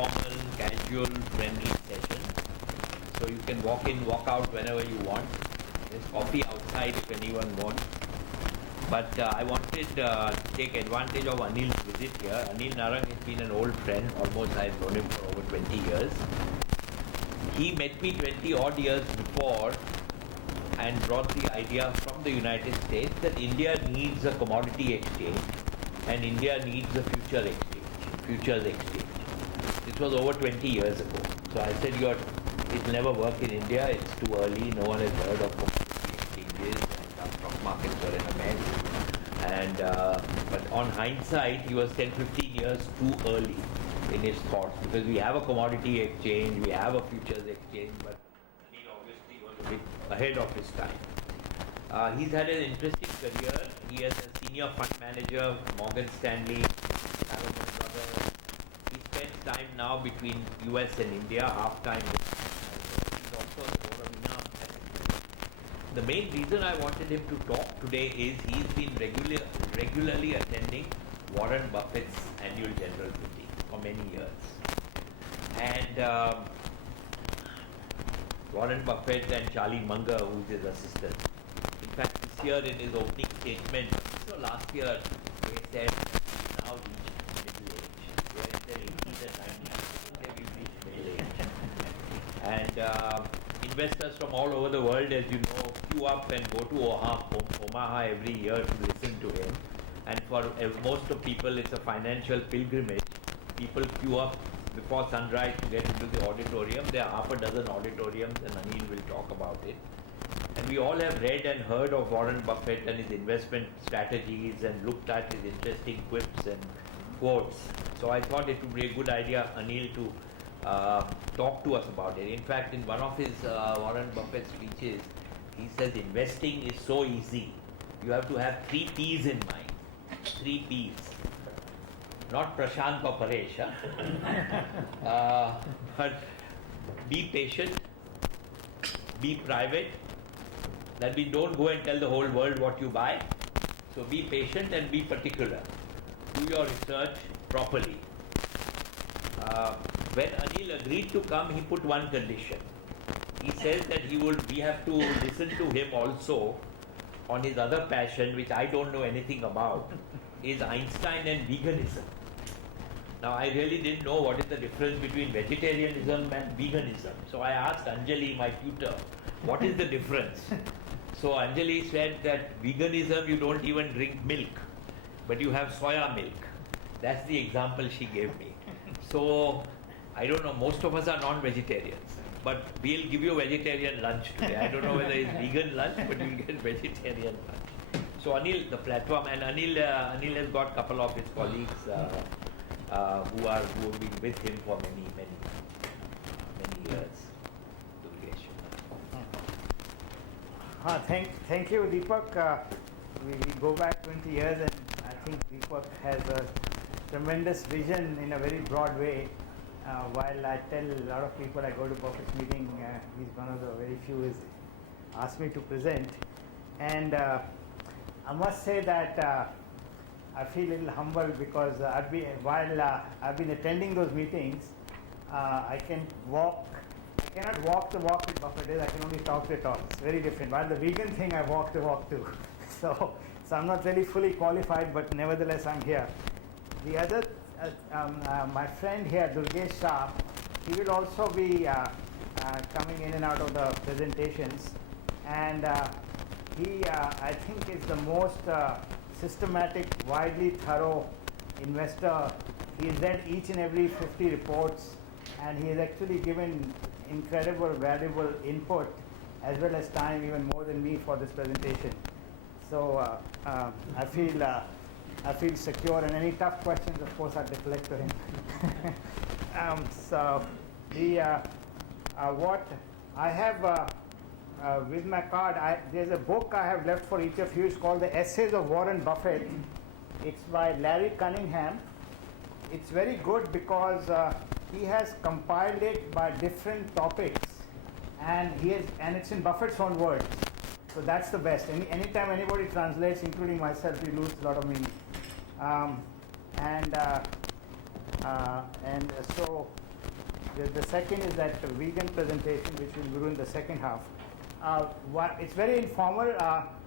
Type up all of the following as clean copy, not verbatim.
informal, casual, friendly session. So you can walk in, walk out whenever you want. There's coffee outside if anyone wants. But I wanted to take advantage of Anil's visit here. Anil Narang has been an old friend. Almost I've known him for over 20 years. He met me 20 odd years before and brought the idea from the United States that India needs a commodity exchange and India needs a futures exchange. This was over 20 years ago. So I said, it'll never work in India. It's too early. No one has heard of commodity exchanges and our stock markets were in a mess. And but on hindsight, he was 10-15 years too early in his thoughts, because we have a commodity exchange, we have a futures exchange, but he obviously was a bit ahead of his time. He's had an interesting career. He is a senior fund manager, Morgan Stanley, Salomon Brothers. He spends time now between US and India, half time. He's also a Boravina president. The main reason I wanted him to talk today is he's been regularly attending Warren Buffett's annual general meeting for many years. And Warren Buffett and Charlie Munger, who's his assistant. In fact, this year in his opening statement, so last year they said that now reached middle age. They are in their 80s and 90s. They've reached middle age. And investors from all over the world, as you know, queue up and go to Omaha every year to listen to him. And for most of people, it's a financial pilgrimage. People queue up before sunrise to get into the auditorium. There are half a dozen auditoriums, and Anil will talk about it. And we all have read and heard of Warren Buffett and his investment strategies and looked at his interesting quips and quotes. So I thought it would be a good idea, Anil, to talk to us about it. In fact, in one of his Warren Buffett speeches, he says investing is so easy. You have to have 3 P's in mind. 3 P's. Not Prashant or Parekh, but be patient, be private. That means don't go and tell the whole world what you buy. So be patient and be particular. Do your research properly. When Anil agreed to come, he put one condition. He says that we have to listen to him also on his other passion, which I don't know anything about, is Einstein and veganism. Now, I really didn't know what is the difference between vegetarianism and veganism. So I asked Anjali, my tutor, what is the difference? So Anjali said that veganism, you don't even drink milk, but you have soya milk. That's the example she gave me. So I don't know, most of us are non-vegetarians, but we'll give you vegetarian lunch today. I don't know whether it's vegan lunch, but you'll get vegetarian lunch. So Anil, the platform, and Anil has got a couple of his colleagues who have been with him for many years. Durgesh. Thank you, Deepak. We go back 20 years, and I think Deepak has a tremendous vision in a very broad way. While I tell a lot of people I go to Buffett's meeting, he's one of the very few who's asked me to present. And I must say that I feel a little humble because while I've been attending those meetings, I cannot walk the walk with Buffett. I can only talk the talk. It's very different. While the vegan thing, I walk the walk too. So I'm not really fully qualified, but nevertheless, I'm here. The other, my friend here, Durgesh Shah, he will also be coming in and out of the presentations, and he, I think, is the most systematic, widely thorough investor. He has read each and every 50 reports, and he has actually given incredible, valuable input as well as time, even more than me, for this presentation. So I feel secure, and any tough questions, of course, I deflect to him. So what I have with my card, there's a book I have left for each of you. It's called The Essays of Warren Buffett. It's by Larry Cunningham. It's very good because he has compiled it by different topics, and it's in Buffett's own words. So that's the best. Anytime anybody translates, including myself, we lose a lot of meaning. So The second is that vegan presentation, which will be in the second half. It's very informal.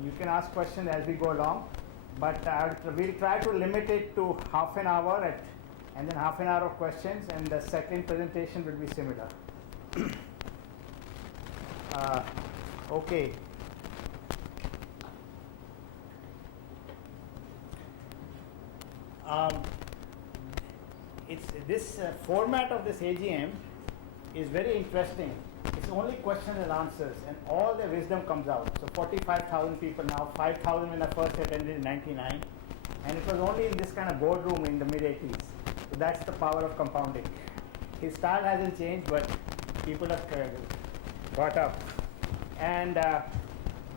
You can ask questions as we go along, but we'll try to limit it to half an hour and then half an hour of questions, and the second presentation will be similar. Okay. This format of this AGM is very interesting. It's only questions and answers, and all the wisdom comes out. So 45,000 people now, 5,000 when I first attended in 99, and it was only in this kind of boardroom in the mid-80s. So that's the power of compounding. His style hasn't changed, but people have got up. And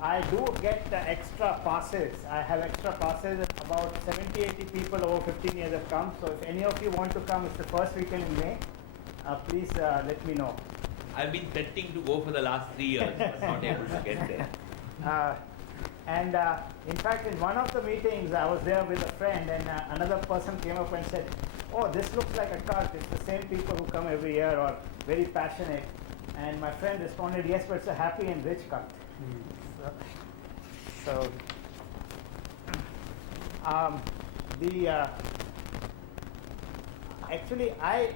I do get extra passes. I have extra passes. About 70, 80 people over 15 years have come. So if any of you want to come, it's the first weekend in May. Please let me know. I've been threatening to go for the last 3 years, but not able to get there. In fact, in one of the meetings, I was there with a friend, and another person came up and said, "Oh, this looks like a cult. It's the same people who come every year or very passionate." And my friend responded, "Yes, but it's a happy and rich cult." Actually, I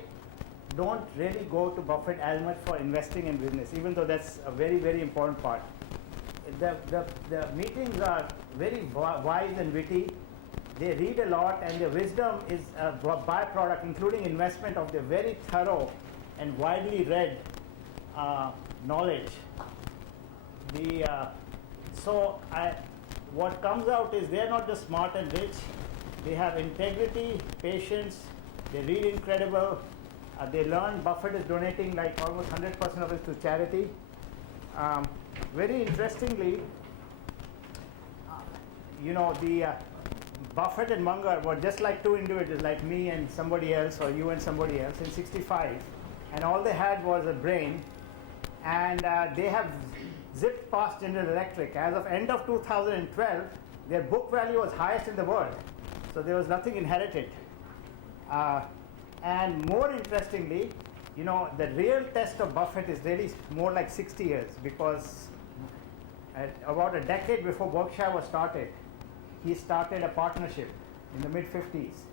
don't really go to Buffett as much for investing in business, even though that's a very, very important part. The meetings are very wise and witty. They read a lot, and their wisdom is a byproduct, including investment, of their very thorough and widely read knowledge. What comes out is they're not just smart and rich. They have integrity, patience. They read incredible. They learn. Buffett is donating like almost 100% of it to charity. Very interestingly, Buffett and Munger were just like two individuals, like me and somebody else, or you and somebody else, in '65, and all they had was a brain, and they have zipped past General Electric. As of end of 2012, their book value was highest in the world, so there was nothing inherited. And more interestingly, the real test of Buffett is really more like 60 years, because about a decade before Berkshire was started, he started a partnership in the mid-50s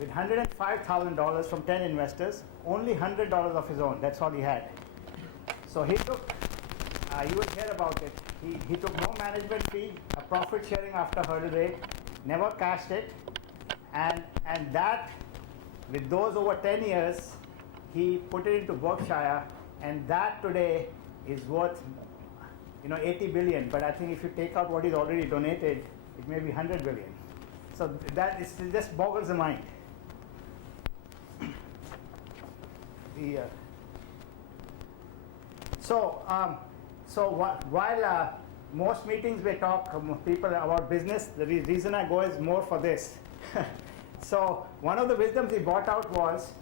with $105,000 from 10 investors, only $100 of his own. That's all he had. So he took, you will hear about it, he took no management fee, a profit sharing after hurdle rate, never cashed it, and that, with those over 10 years, he put it into Berkshire, and that today is worth 80 billion. But I think if you take out what he's already donated, it may be 100 billion. So that is, it just boggles the mind. While most meetings we talk people about business, the reason I go is more for this. So one of the wisdoms he brought out was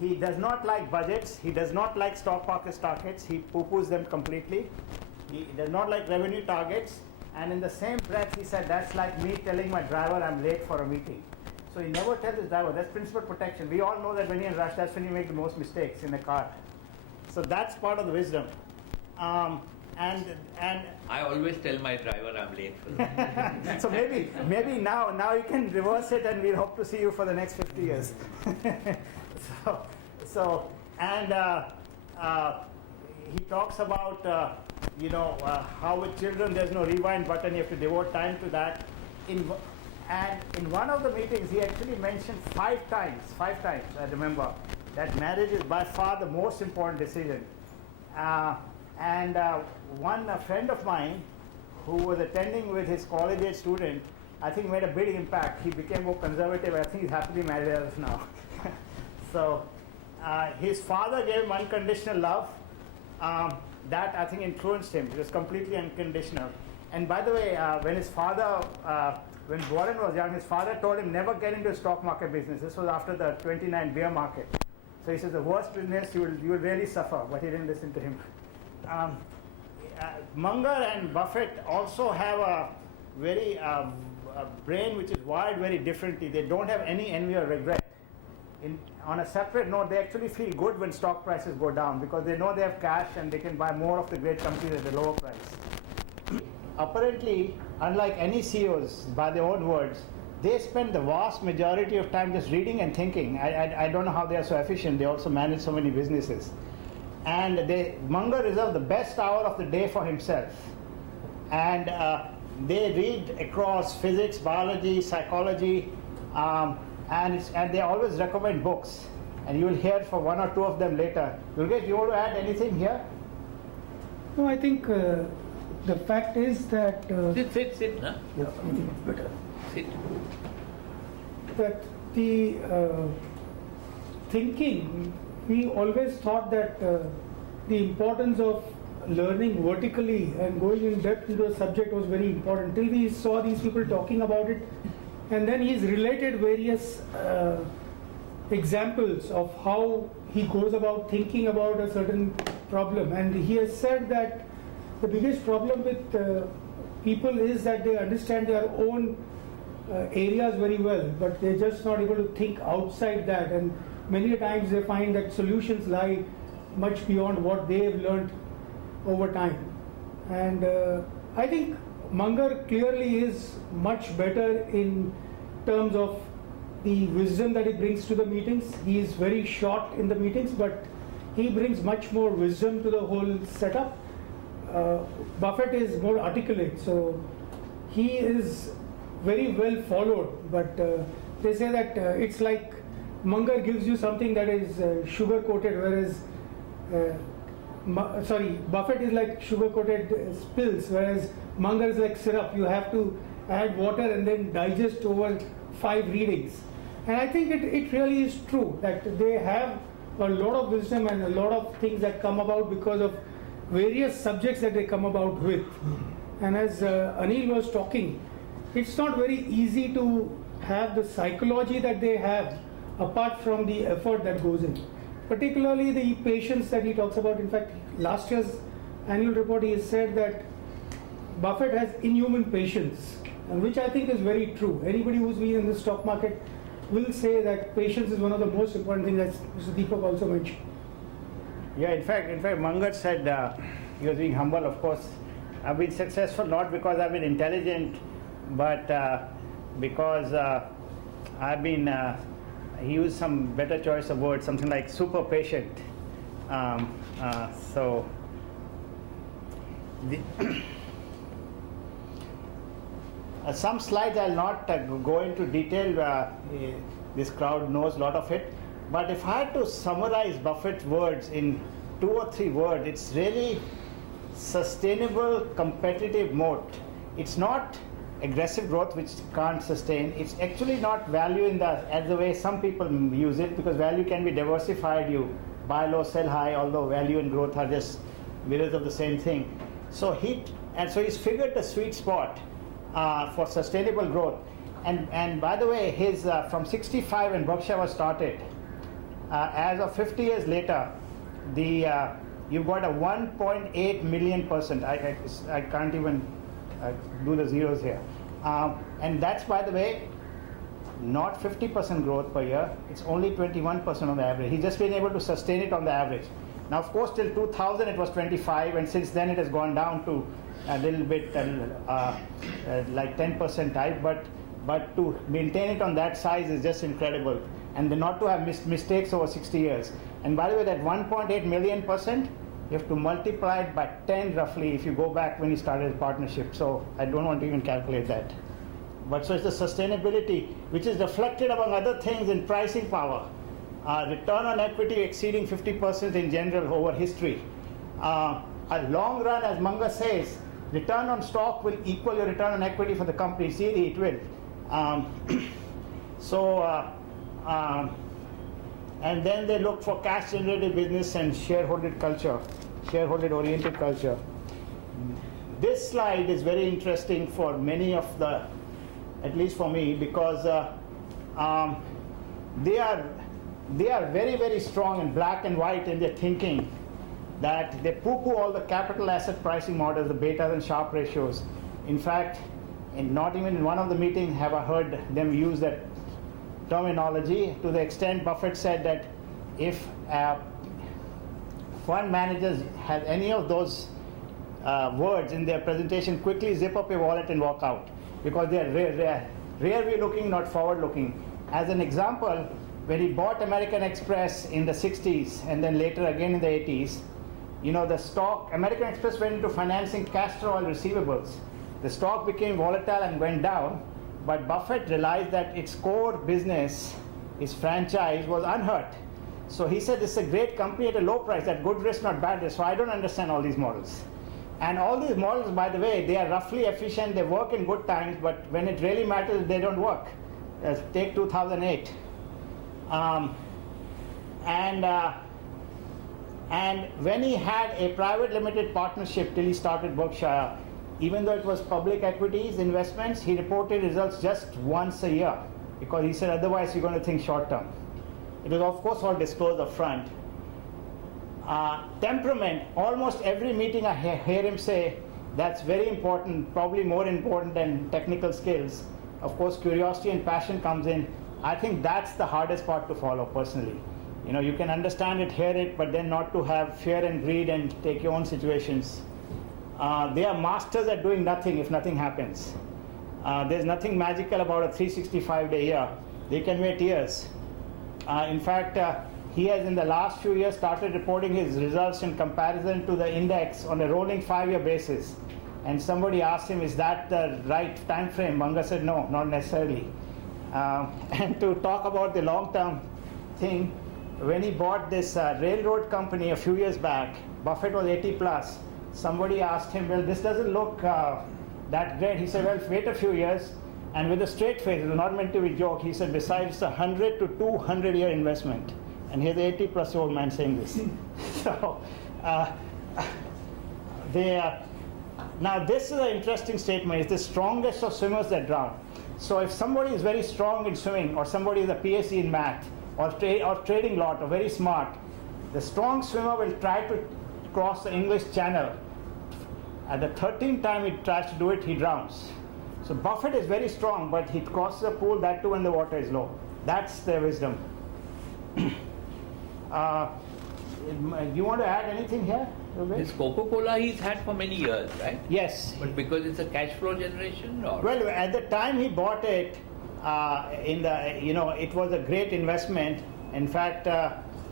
he does not like budgets, he does not like stock market targets, he poo-poos them completely. He does not like revenue targets, and in the same breath he said, that's like me telling my driver I'm late for a meeting. So he never tells his driver. That's principal protection. We all know that when you're in rush, that's when you make the most mistakes in a car. So that's part of the wisdom. And I always tell my driver I'm late for that. so maybe now you can reverse it, and we'll hope to see you for the next 50 years. He talks about how with children there's no rewind button, you have to devote time to that. And in one of the meetings he actually mentioned five times I remember, that marriage is by far the most important decision. One friend of mine who was attending with his college age student, I think made a big impact. He became more conservative. I think he's happily married as of now. So his father gave him unconditional love. That I think influenced him. It was completely unconditional. And by the way, when Warren was young, his father told him never get into the stock market business. This was after the 29 bear market. So he says the worst business, you will really suffer, but he didn't listen to him. Munger and Buffett also have a very brain which is wired very differently. They don't have any envy or regret. on a separate note, they actually feel good when stock prices go down because they know they have cash and they can buy more of the great companies at a lower price. Apparently, unlike any CEOs, by their own words, they spend the vast majority of time just reading and thinking. I don't know how they are so efficient. They also manage so many businesses. And Munger reserves the best hour of the day for himself. And they read across physics, biology, psychology, and they always recommend books. And you will hear from one or two of them later. Durgesh, you want to add anything here? No, I think the fact is that... Sit, huh? Yeah, I think it's better. Sit. That the thinking, we always thought that the importance of learning vertically and going in depth into a subject was very important till we saw these people talking about it, and then he's related various examples of how he goes about thinking about a certain problem, and he has said that the biggest problem with people is that they understand their own areas very well, but they're just not able to think outside that, and many times they find that solutions lie much beyond what they have learned over time. And I think Munger clearly is much better in terms of the wisdom that he brings to the meetings. He is very short in the meetings, but he brings much more wisdom to the whole setup. Buffett is more articulate, so he is very well followed, but they say that it's like Munger gives you something that is sugar coated, whereas Buffett is like sugar coated pills, whereas Munger is like syrup. You have to add water and then digest over 5 readings. And I think it really is true that they have a lot of wisdom and a lot of things that come about because of various subjects that they come about with. And as Anil was talking, it's not very easy to have the psychology that they have apart from the effort that goes in. Particularly the patience that he talks about. In fact, last year's annual report he has said that Buffett has inhuman patience, and which I think is very true. Anybody who's been in the stock market will say that patience is one of the most important things, as Mr. Deepak also mentioned. Yeah, in fact, Munger said he was being humble. Of course, I've been successful not because I've been intelligent, but because I've been. He used some better choice of words, something like super patient. Some slides I'll not go into detail. This crowd knows a lot of it. But if I had to summarize Buffett's words in 2 or 3 words, it's really sustainable competitive moat. It's not aggressive growth which can't sustain. It's actually not value in as the way some people use it, because value can be diversified. You buy low, sell high, although value and growth are just mirrors of the same thing. So he's figured the sweet spot for sustainable growth. And by the way, his from 65 when Berkshire was started, as of 50 years later, you've got a 1.8 million %. I can't even do the zeros here. And that's, by the way, not 50% growth per year. It's only 21% on the average. He's just been able to sustain it on the average. Now, of course, till 2000 it was 25, and since then it has gone down to a little bit like 10% type. But to maintain it on that size is just incredible. And then not to have mistakes over 60 years. And by the way, that 1.8 million %, you have to multiply it by 10 roughly if you go back when he started his partnership. So I don't want to even calculate that. But so it's the sustainability, which is reflected among other things in pricing power. Return on equity exceeding 50% in general over history. A long run, as Munger says, return on stock will equal your return on equity for the company. See, it will. And then they look for cash generative business and shareholder oriented culture. This slide is very interesting for many of at least for me, because they are very, very strong and black and white in their thinking, that they poo-poo all the capital asset pricing models, the betas and Sharpe ratios. In fact, not even in one of the meetings have I heard them use that terminology, to the extent Buffett said that if fund managers have any of those words in their presentation, quickly zip up your wallet and walk out, because they are rear view looking, not forward looking. As an example, when he bought American Express in the 60s and then later again in the 80s, you know, the stock, American Express went into financing castor oil receivables. The stock became volatile and went down, but Buffett realized that its core business, its franchise, was unhurt. So he said, this is a great company at a low price, at good risk, not bad risk. So I don't understand all these models. And all these models, by the way, they are roughly efficient, they work in good times, but when it really matters, they don't work. Take 2008. And when he had a private limited partnership till he started Berkshire, even though it was public equities investments, he reported results just once a year, because he said otherwise you're going to think short term. It was of course all disclosed up front. Temperament, almost every meeting I hear him say, that's very important, probably more important than technical skills. Of course, curiosity and passion comes in. I think that's the hardest part to follow personally. You know, you can understand it, hear it, but then not to have fear and greed and take your own situations. They are masters at doing nothing if nothing happens. There's nothing magical about a 365-day year. They can wait years. In fact, he has in the last few years started reporting his results in comparison to the index on a rolling 5-year basis. And somebody asked him, is that the right time frame? Munger said, no, not necessarily. And to talk about the long-term thing, when he bought this railroad company a few years back, Buffett was 80 plus. Somebody asked him, well, this doesn't look that great. He said, well, wait a few years. And with a straight face, it was not meant to be a joke, he said, besides, it's a 100 to 200 year investment. And here's the 80 plus old man saying this. So, now this is an interesting statement. It's the strongest of swimmers that drown. So if somebody is very strong in swimming, or somebody is a PhD in math, or trading lot, or very smart, the strong swimmer will try to cross the English Channel. At the 13th time he tries to do it, he drowns. So Buffett is very strong, but he crosses the pool, that too when the water is low. That's their wisdom. You want to add anything here? This Coca-Cola he's had for many years, right? Yes. But because it's a cash flow generation, or? Well, at the time he bought it, it was a great investment. In fact,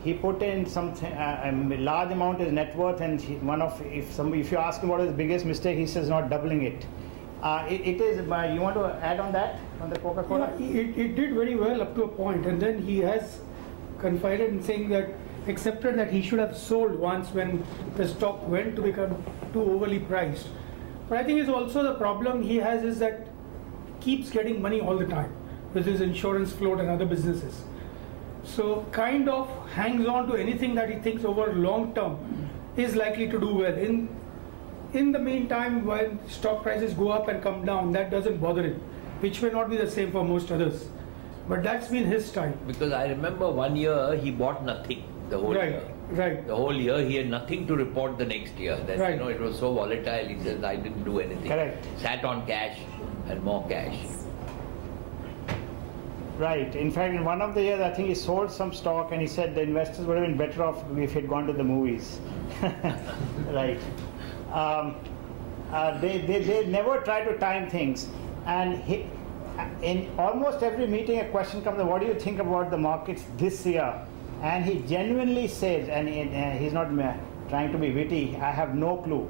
he put in something, a large amount of his net worth, and if you ask him what is the biggest mistake, he says not doubling it. It is. You want to add on that, on the Coca-Cola? Yeah, it did very well up to a point, and then he has confided in saying that, accepted that he should have sold once when the stock went to become too overly priced. But I think it's also the problem he has is that keeps getting money all the time with his insurance float and other businesses. So kind of hangs on to anything that he thinks over long term is likely to do well. In the meantime, when stock prices go up and come down, that doesn't bother him, which may not be the same for most others. But that's been his style. Because I remember one year he bought nothing the whole year. Right. The whole year he had nothing to report the next year. That right. It was so volatile. He says I didn't do anything. Correct. Sat on cash and more cash. Right. In fact, in one of the years, I think he sold some stock, and he said the investors would have been better off if he'd gone to the movies. Right. They never try to time things, and in almost every meeting, a question comes: what do you think about the markets this year? And he genuinely says, and he's not trying to be witty, I have no clue.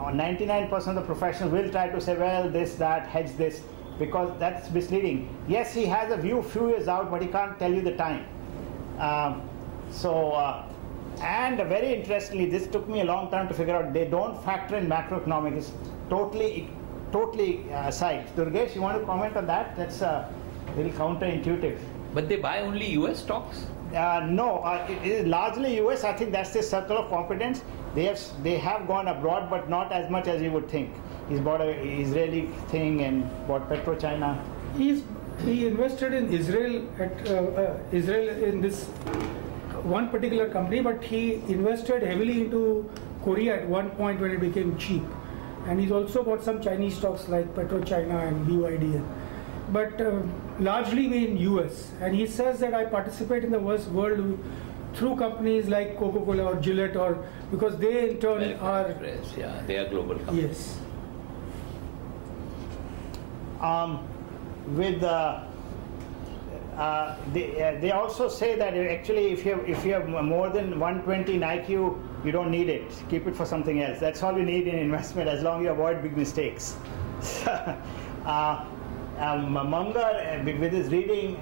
99% of the professionals will try to say, well, this, that, hedge this, because that's misleading. Yes, he has a view few years out, but he can't tell you the time. And very interestingly, this took me a long time to figure out, they don't factor in macroeconomics. It's totally aside. Durgesh, you want to comment on that? That's a little counterintuitive. But they buy only US stocks? No, it is largely US. I think that's the circle of competence. They have gone abroad, but not as much as you would think. He's bought an Israeli thing and bought PetroChina. He invested in Israel in this one particular company, but he invested heavily into Korea at one point when it became cheap. And he's also bought some Chinese stocks like PetroChina and BYD. but largely in US. And he says that I participate in the world through companies like Coca-Cola or Gillette, or because they in turn are they are global companies. Yes. They also say that actually if you have more than 120 in IQ, you don't need it. Keep it for something else. That's all you need in investment, as long as you avoid big mistakes. Munger, with his reading,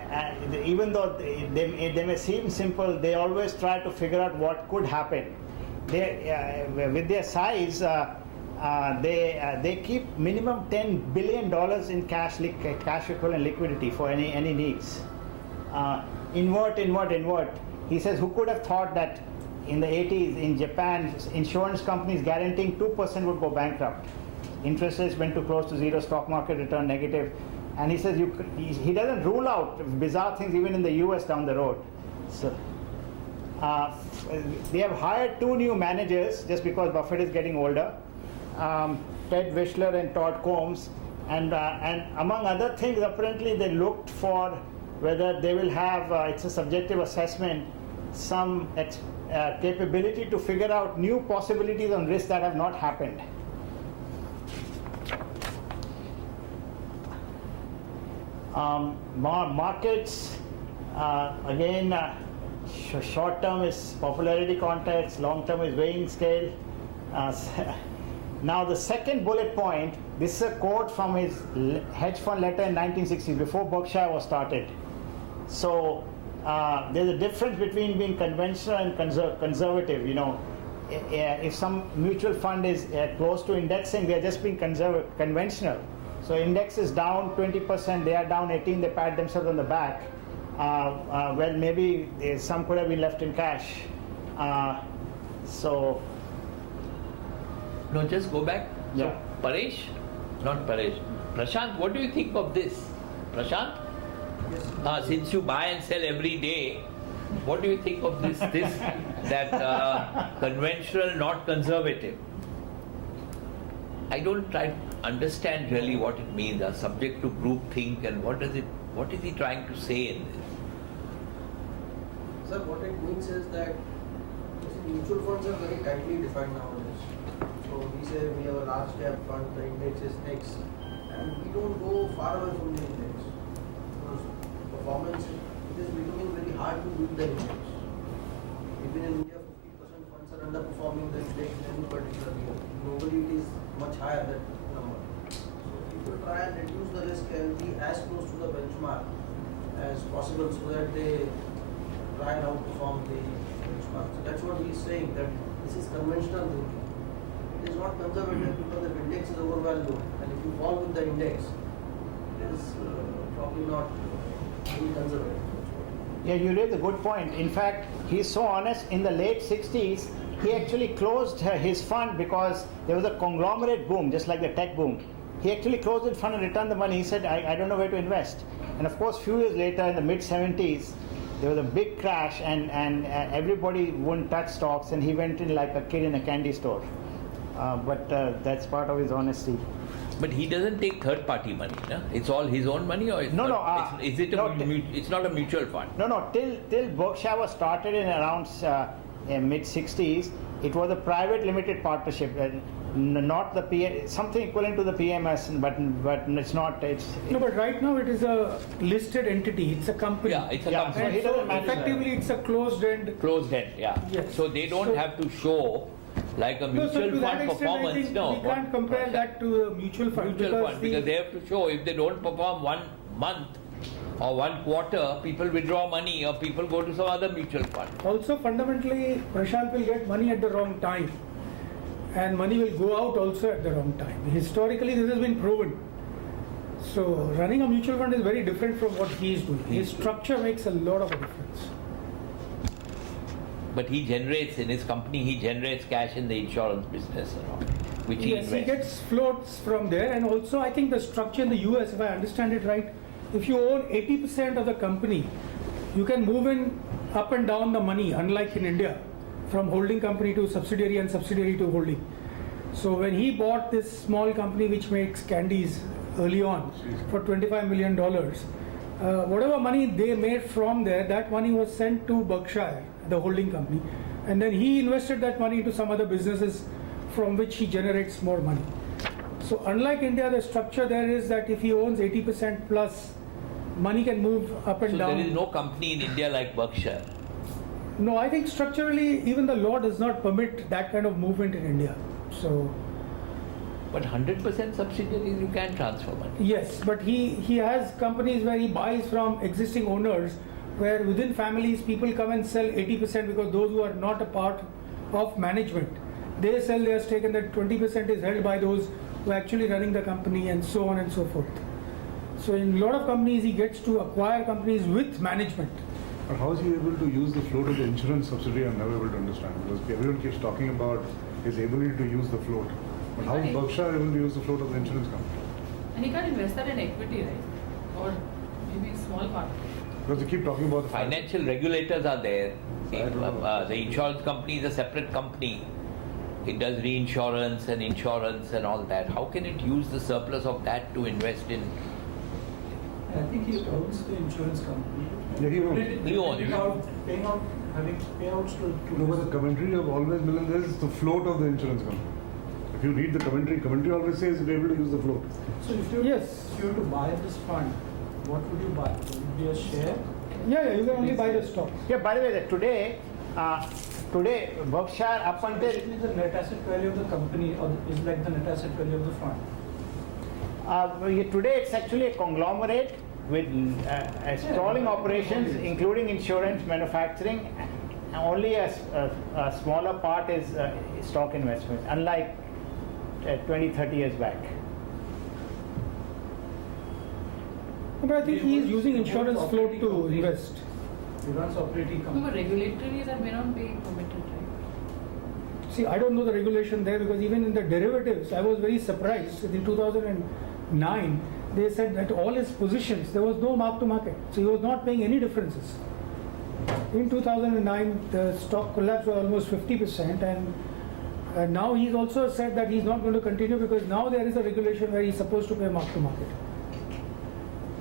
even though they may seem simple, they always try to figure out what could happen. With their size, they keep minimum $10 billion in cash equivalent liquidity for any needs. Invert. He says, who could have thought that in the 80s in Japan, insurance companies guaranteeing 2% would go bankrupt. Interest rates went to close to zero, stock market returned negative. And he says he doesn't rule out bizarre things even in the US down the road. So they have hired 2 new managers just because Buffett is getting older, Ted Wischler and Todd Combs. And among other things, apparently they looked for whether they will have, it's a subjective assessment, some capability to figure out new possibilities on risks that have not happened. Markets, again, short term is popularity contest, long term is weighing scale. Now the second bullet point, this is a quote from his hedge fund letter in 1960, before Berkshire was started. So there's a difference between being conventional and conservative. You know, if some mutual fund is close to indexing, they're just being conventional. So index is down 20%, they are down 18%, they pat themselves on the back. Well, maybe some could have been left in cash. No, just go back. Yeah. So Prashant, what do you think of this? Prashant? Yes. Since you buy and sell every day, what do you think of this that conventional, not conservative? I don't try to understand really what it means, subject to groupthink, and what is he trying to say in this? Sir, what it means is that mutual funds are very tightly defined nowadays. So we say we have a large cap fund, the index is X, and we don't go far away from the index. Because performance, it is becoming very hard to beat the index. Even in India, 50% funds are underperforming the index in any particular year. Globally, it is much higher than number. So people try and reduce the risk and be as close to the benchmark as possible so that they try and outperform the benchmark. So that's what he's saying, that this is conventional thinking. It is not conservative because the index is overvalued, and if you fall with the index, it is probably not very conservative. Yeah, you raised a good point. In fact, he's so honest, in the late 60s, he actually closed his fund because there was a conglomerate boom, just like the tech boom. He actually closed his fund and returned the money. He said, I don't know where to invest. And of course, few years later, in the mid-70s, there was a big crash and everybody wouldn't touch stocks, and he went in like a kid in a candy store. But that's part of his honesty. But he doesn't take third-party money, no? It's all his own money, or it's it's not a mutual fund? No. Till Berkshire was started in around mid-60s, it was a private limited partnership, not the something equivalent to the PMS, but it's not. No, but right now it is a listed entity. It's a company. Yeah, it's a company. So effectively, it's a closed end. Closed end, yeah. Yes. So they don't have to show like a mutual fund performance. We can't compare that to a mutual fund. Because they have to show if they don't perform 1 month or 1 quarter, people withdraw money or people go to some other mutual fund. Also, fundamentally, Prashant will get money at the wrong time, and money will go out also at the wrong time. Historically, this has been proven. So, running a mutual fund is very different from what he is doing. His structure makes a lot of a difference. But he generates, in his company, he generates cash in the insurance business and all, which he invests. He gets floats from there, and also I think the structure in the US, if I understand it right, if you own 80% of the company, you can move in up and down the money, unlike in India, from holding company to subsidiary and subsidiary to holding. So when he bought this small company which makes candies, early on for $25 million. Whatever money they made from there, that money was sent to Berkshire, the holding company, and then he invested that money into some other businesses from which he generates more money. So unlike India, the structure there is that if he owns 80% plus, money can move up and So down. there is no company in India like Berkshire. No, I think structurally even the law does not permit that kind of movement in India. So But 100% subsidiaries, you can transfer money. yes, but he has companies where he buys from existing owners, where within families people come and sell 80% because those who are not a part of management, they sell their stake and that 20% is held by those who are actually running the company and so on and so forth. So in a lot of companies he gets to acquire companies with management. But how is he able to use the float of the insurance subsidiary? I'm never able to understand, because everyone keeps talking about his ability to use the float. But how is Berkshire able to use the float of the insurance company? And he can't invest that in equity, right? Or maybe a small part. Because they keep talking about the Financial regulators are there. The insurance company is a separate company. It does reinsurance and insurance and all that. How can it use the surplus of that to invest in? I think he owns the insurance company. Yeah, he owns. He owns. Paying out, having payouts to No, but the commentary of always Milan, there is the float of the insurance company. If you read the commentary always says you're able to use the float. So if you Yes. if you were to buy this fund, what would you buy? Would it be a share? Yeah, you can only buy the stock. Yeah, by the way, today Berkshire up until Basically, the net asset value of the company is like the net asset value of the fund. today it's actually a conglomerate with sprawling operations, including insurance, manufacturing. Only a smaller part is stock investment, unlike 20-30 years back. But I think he is using insurance float to invest. He runs operating No, but company. regulatory that may not be permitted, right? See, I don't know the regulation there because even in the derivatives, I was very surprised. In 2009, they said that all his positions, there was no mark to market. So he was not paying any differences. In 2009, the stock collapsed by almost 50%, and now he's also said that he's not going to continue because now there is a regulation where he's supposed to pay mark to market.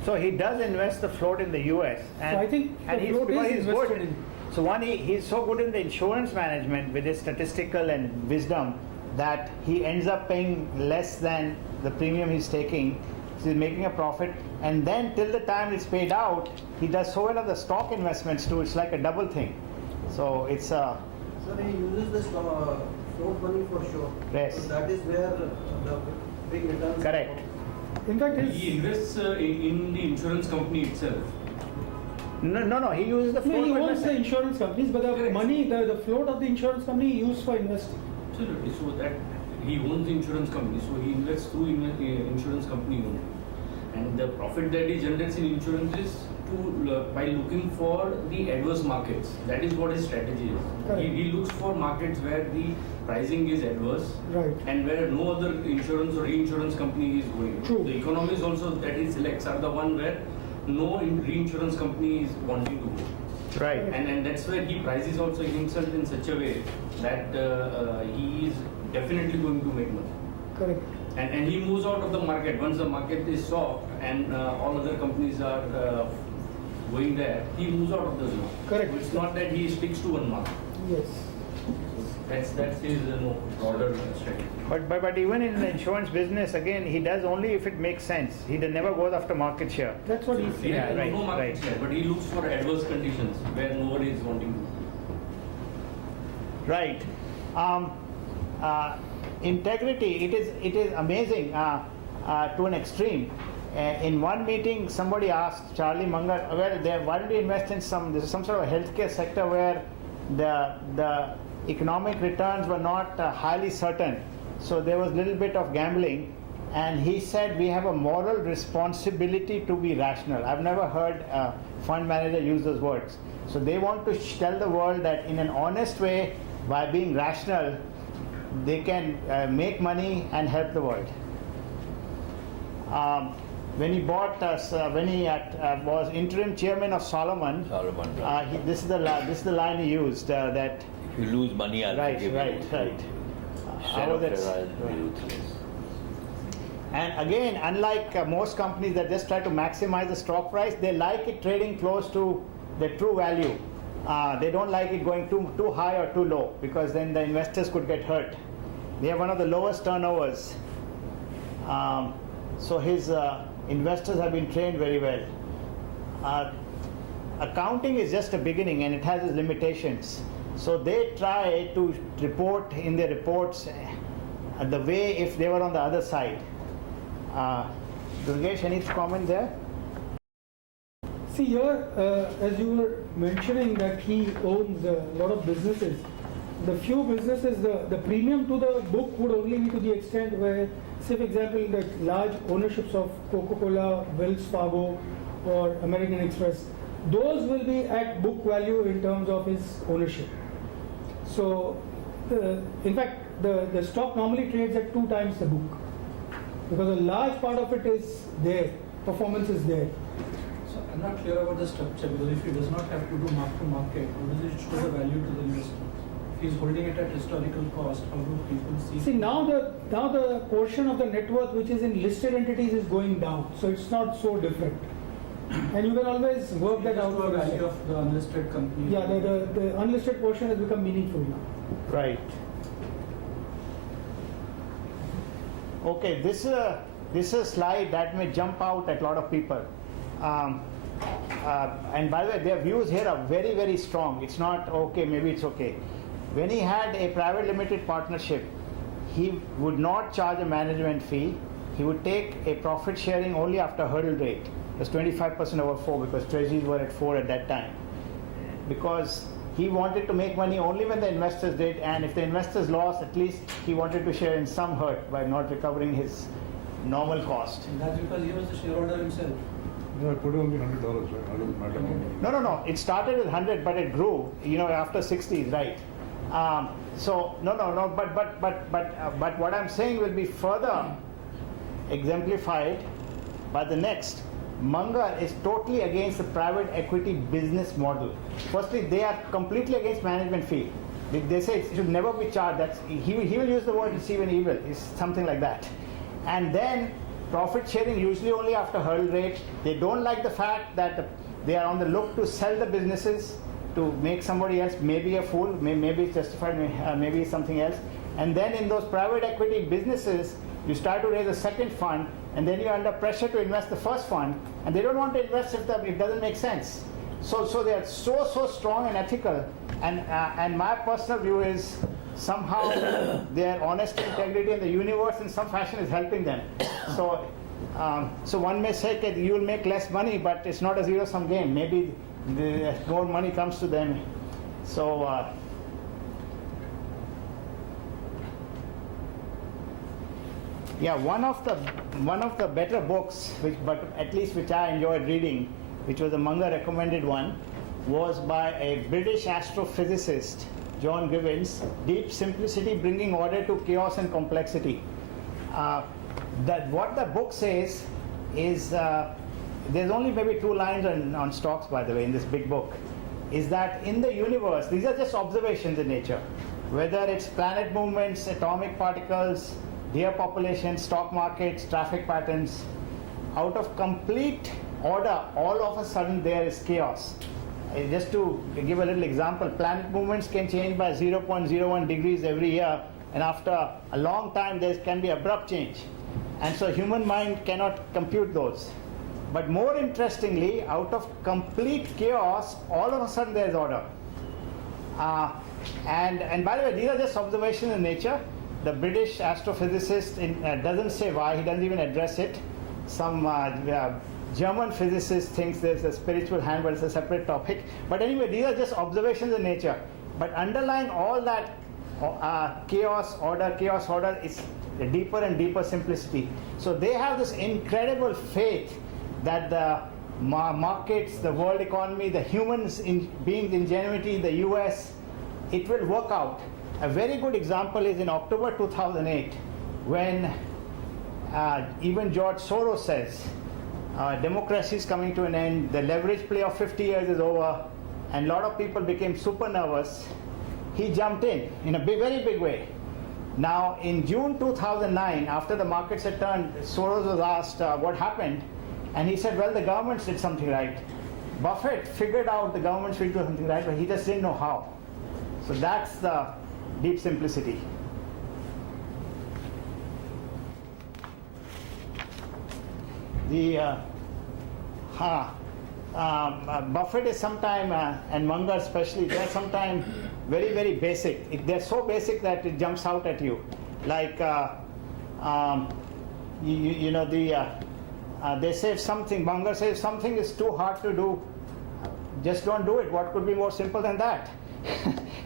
So he does invest the float in the US, and So I think and the he's, float because is he's invested good. in. So one, he's so good in the insurance management with his statistical and wisdom that he ends up paying less than the premium he's taking. So he's making a profit, and then till the time it's paid out, he does so well on the stock investments too. It's like a double thing. So it's a So he uses this float money for sure. Yes. So that is where the big returns. correct. In fact, He invests in the insurance company itself. No. He uses the float. no, he to owns invest the it. insurance companies, but the money, the float of the insurance company he used for investing. Absolutely. So that he owns the insurance company, so he invests through insurance company only. And the profit that he generates in insurance is by looking for the adverse markets. That is what his strategy is. Correct. He looks for markets where the pricing is adverse Right. and where no other insurance or reinsurance company is going. True. The economies also that he selects are the one where no reinsurance company is wanting to go. Right. And that's where he prices also himself in such a way that he is definitely going to make money. Correct. And he moves out of the market. Once the market is soft and all other companies are going there, he moves out of the zone. Correct. So it's not that he sticks to one market. Yes. That's his broader strategy. But even in the insurance business, again, he does only if it makes sense. He never goes after market share. That's what he said. He has right, no market right. share, but he looks for adverse conditions where nobody is wanting to. Right. Integrity, it is amazing to an extreme. In one meeting, somebody asked Charlie Munger, why don't you invest in some sort of a healthcare sector where the economic returns were not highly certain. So there was a little bit of gambling. And he said, we have a moral responsibility to be rational. I've never heard a fund manager use those words. So they want to tell the world that in an honest way, by being rational, they can make money and help the world. When he bought, when he was interim chairman of Solomon, Right. this is the line he used that. If you lose money, I'll Right. forgive you. Instead How of that's that- ruthless. And again, unlike most companies that just try to maximize the stock price, they like it trading close to the true value. They don't like it going too high or too low, because then the investors could get hurt. They have one of the lowest turnovers. So his investors have been trained very well. Accounting is just a beginning, and it has its limitations. So they try to report in their reports the way if they were on the other side. Durgesh, any comment there? See here, as you were mentioning that he owns a lot of businesses, the few businesses, the premium to the book would only be to the extent where, say for example, the large ownerships of Coca-Cola, Wells Fargo or American Express, those will be at book value in terms of his ownership. So, in fact, the stock normally trades at 2 times the book, because a large part of it is there, performance is there. So I'm not clear about the structure, because if he does not have to do mark to market, how does it show the value to the investor? If he's holding it at historical cost, how do people see? See, now the portion of the net worth which is in listed entities is going down, so it's not so different. And you can always work that out. The value of the unlisted company. Yeah, the unlisted portion has become meaningful now. Right. Okay, this is a slide that may jump out at a lot of people. And by the way, their views here are very, very strong. It's not okay, maybe it's okay. When he had a private limited partnership, he would not charge a management fee. He would take a profit sharing only after hurdle rate. It was 25% over 4, because treasuries were at 4 at that time. Because he wanted to make money only when the investors did, and if the investors lost, at least he wanted to share in some hurt by not recovering his normal cost. And that's because he was the shareholder himself. No, I put only $100, right? It doesn't matter. No. It started with 100, but it grew. After 60s, right? But what I'm saying will be further exemplified by the next. Munger is totally against the private equity business model. Firstly, they are completely against management fee. They say it should never be charged. He will use the word receive an evil, is something like that. And then profit sharing usually only after hurdle rate. They don't like the fact that they are on the look to sell the businesses to make somebody else maybe a fool, maybe it's justified, maybe it's something else. And then in those private equity businesses, you start to raise a second fund, and then you're under pressure to invest the first fund, and they don't want to invest if it doesn't make sense. So they are so strong and ethical, and my personal view is somehow their honesty, integrity, and the universe in some fashion is helping them. So one may say that you will make less money, but it's not a zero-sum game. Maybe more money comes to them. So. Yeah, one of the better books, but at least which I enjoyed reading, which was a Munger recommended one, was by a British astrophysicist, John Gibbons, Deep Simplicity, Bringing Order to Chaos and Complexity. What the book says is, there's only maybe 2 lines on stocks, by the way, in this big book, is that in the universe, these are just observations in nature, whether it's planet movements, atomic particles, deer population, stock markets, traffic patterns, out of complete order, all of a sudden there is chaos. Just to give a little example, planet movements can change by 0.01 degrees every year, and after a long time there can be abrupt change. And so human mind cannot compute those. But more interestingly, out of complete chaos, all of a sudden there is order. And by the way, these are just observations in nature. The British astrophysicist doesn't say why, he doesn't even address it. Some German physicist thinks there's a spiritual hand, but it's a separate topic. But anyway, these are just observations in nature. But underlying all that chaos, order is a deeper and deeper simplicity. So they have this incredible faith that the markets, the world economy, the humans being ingenuity, the US, it will work out. A very good example is in October 2008, when even George Soros says, democracy is coming to an end, the leverage play of 50 years is over, and a lot of people became super nervous. He jumped in a very big way. Now, in June 2009, after the markets had turned, Soros was asked what happened, and he said, well, the governments did something right. Buffett figured out the governments will do something right, but he just didn't know how. So that's the deep simplicity. Buffett is sometimes, and Munger especially, they're sometimes very, very basic. They're so basic that it jumps out at you. Like, they say something, Munger says something is too hard to do, just don't do it. What could be more simple than that?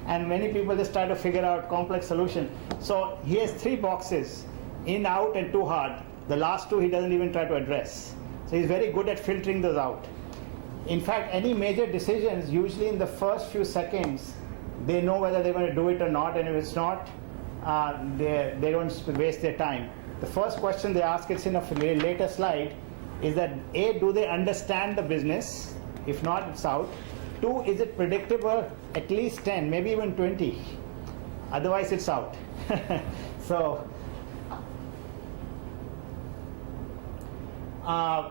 And many people just try to figure out complex solution. So he has 3 boxes, in, out, and too hard. The last 2 he doesn't even try to address. So he's very good at filtering those out. In fact, any major decisions, usually in the first few seconds, they know whether they're going to do it or not, and if it's not, they don't waste their time. The first question they ask, it's in a later slide, is that A, do they understand the business? If not, it's out. 2, is it predictable? At least 10, maybe even 20. Otherwise, it's out. So, I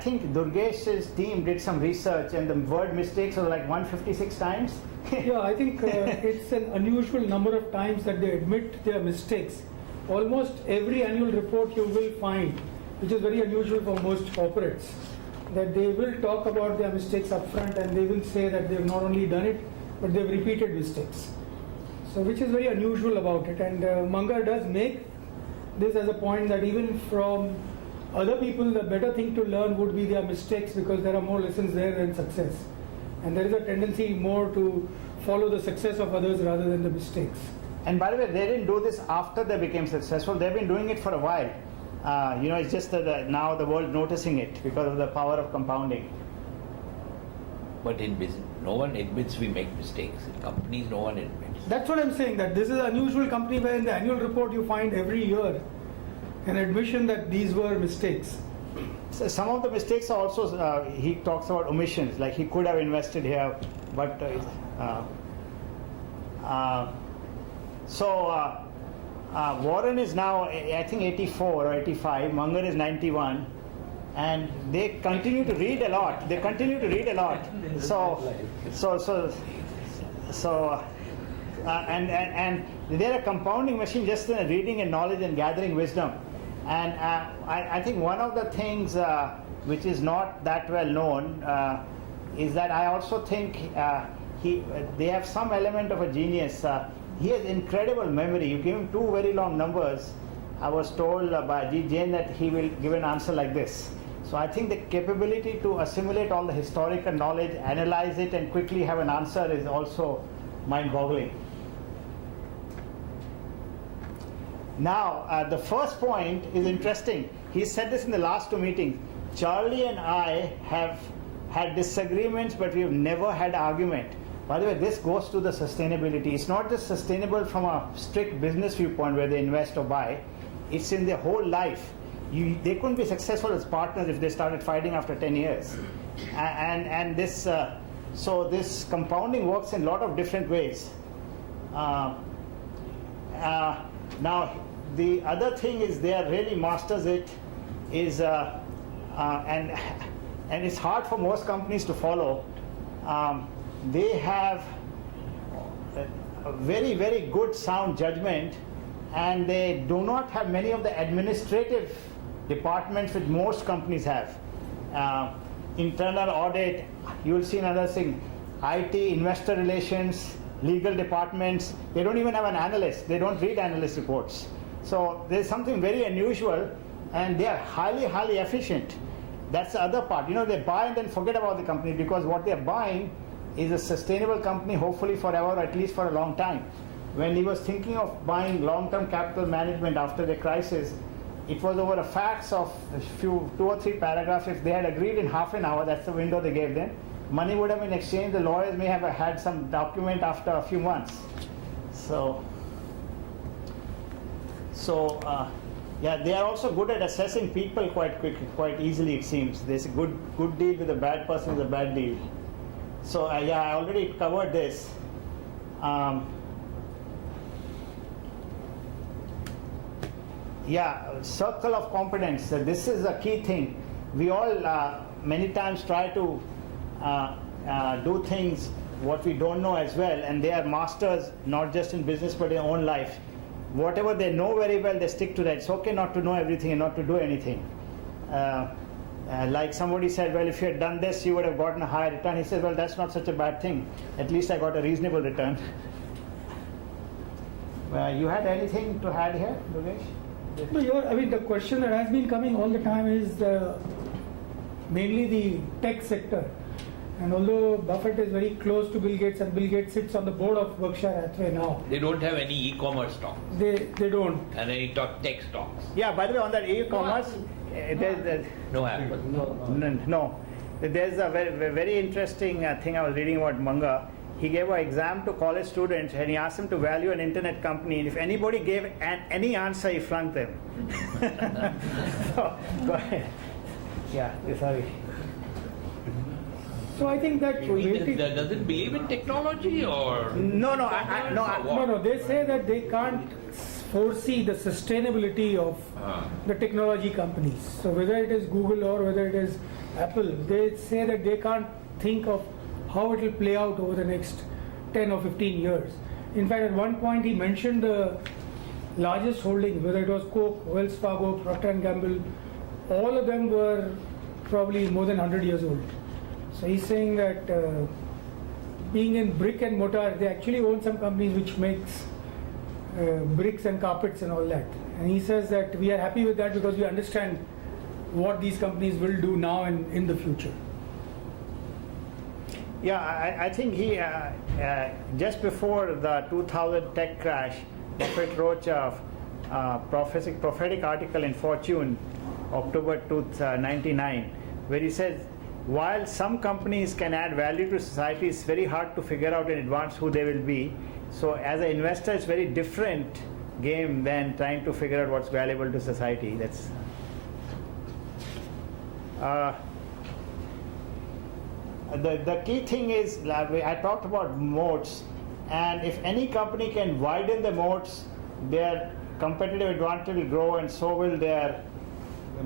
think Durgesh's team did some research, and the word mistakes was like 156 times. Yeah, I think it's an unusual number of times that they admit their mistakes. Almost every annual report you will find, which is very unusual for most corporates, that they will talk about their mistakes up front, and they will say that they've not only done it, but they've repeated mistakes. So, which is very unusual about it. And Munger does make this as a point that even from other people, the better thing to learn would be their mistakes, because there are more lessons there than success. And there is a tendency more to follow the success of others rather than the mistakes. And by the way, they didn't do this after they became successful. They've been doing it for a while. It's just that now the world noticing it because of the power of compounding. But in business, no one admits we make mistakes. In companies, no one admits. That's what I'm saying, that this is an unusual company where in the annual report you find every year an admission that these were mistakes. So some of the mistakes are also, he talks about omissions, like he could have invested here, but Warren is now, I think, 84 or 85, Munger is 91, and they continue to read a lot. And they're a compounding machine just in reading and knowledge and gathering wisdom. And I think one of the things which is not that well known is that I also think they have some element of a genius. He has incredible memory. You give him 2 very long numbers. I was told by G. Jain that he will give an answer like this. So I think the capability to assimilate all the historical knowledge, analyze it, and quickly have an answer is also mind-boggling. Now, the first point is interesting. He said this in the last 2 meetings. Charlie and I have had disagreements, but we have never had argument. By the way, this goes to the sustainability. It's not just sustainable from a strict business viewpoint where they invest or buy. It's in their whole life. They couldn't be successful as partners if they started fighting after 10 years. And this, so this compounding works in a lot of different ways. Now, the other thing is they are really masters it is, and it's hard for most companies to follow. They have a very, very good sound judgment, and they do not have many of the administrative departments which most companies have. Internal audit, you will see another thing, IT, investor relations, legal departments. They don't even have an analyst. They don't read analyst reports. So there's something very unusual, and they are highly, highly efficient. That's the other part. They buy and then forget about the company, because what they're buying is a sustainable company, hopefully forever, or at least for a long time. When he was thinking of buying long-term capital management after the crisis, it was over a fax of 2 or 3 paragraphs. If they had agreed in half an hour, that's the window they gave them, money would have been exchanged. The lawyers may have had some document after a few months. Yeah, they are also good at assessing people quite quickly, quite easily, it seems. There's a good deal with a bad person is a bad deal. So yeah, I already covered this. circle of competence. This is a key thing. We all many times try to do things what we don't know as well, and they are masters not just in business but in their own life. Whatever they know very well, they stick to that. It's okay not to know everything and not to do anything. Like somebody said, well, if you had done this, you would have gotten a higher return. He said, well, that's not such a bad thing. At least I got a reasonable return. You had anything to add here, Durgesh? No, the question that has been coming all the time is mainly the tech sector. And although Buffett is very close to Bill Gates and Bill Gates sits on the board of Berkshire Hathaway now. They don't have any e-commerce stocks. They don't. And any tech stocks. Yeah, by the way, on that e-commerce, No Apple. No. There's a very interesting thing I was reading about Munger. He gave an exam to college students and he asked them to value an internet company, and if anybody gave any answer, he flunked them. So, go ahead. Yeah, sorry. So I think that Does it believe in technology or? No. They say that they can't foresee the sustainability of the technology companies. So whether it is Google or whether it is Apple, they say that they can't think of how it will play out over the next 10 or 15 years. In fact, at one point he mentioned the largest holdings, whether it was Coke, Wells Fargo, Procter & Gamble, all of them were probably more than 100 years old. So he's saying that being in brick and mortar, they actually own some companies which makes bricks and carpets and all that. And he says that we are happy with that because we understand what these companies will do now and in the future. Yeah, I think he, just before the 2000 tech crash, Buffett wrote a prophetic article in Fortune, October 1999, where he says, while some companies can add value to society, it's very hard to figure out in advance who they will be. So as an investor, it's very different game than trying to figure out what's valuable to society. That's the key thing is, I talked about moats, and if any company can widen the moats, their competitive advantage will grow, and so will their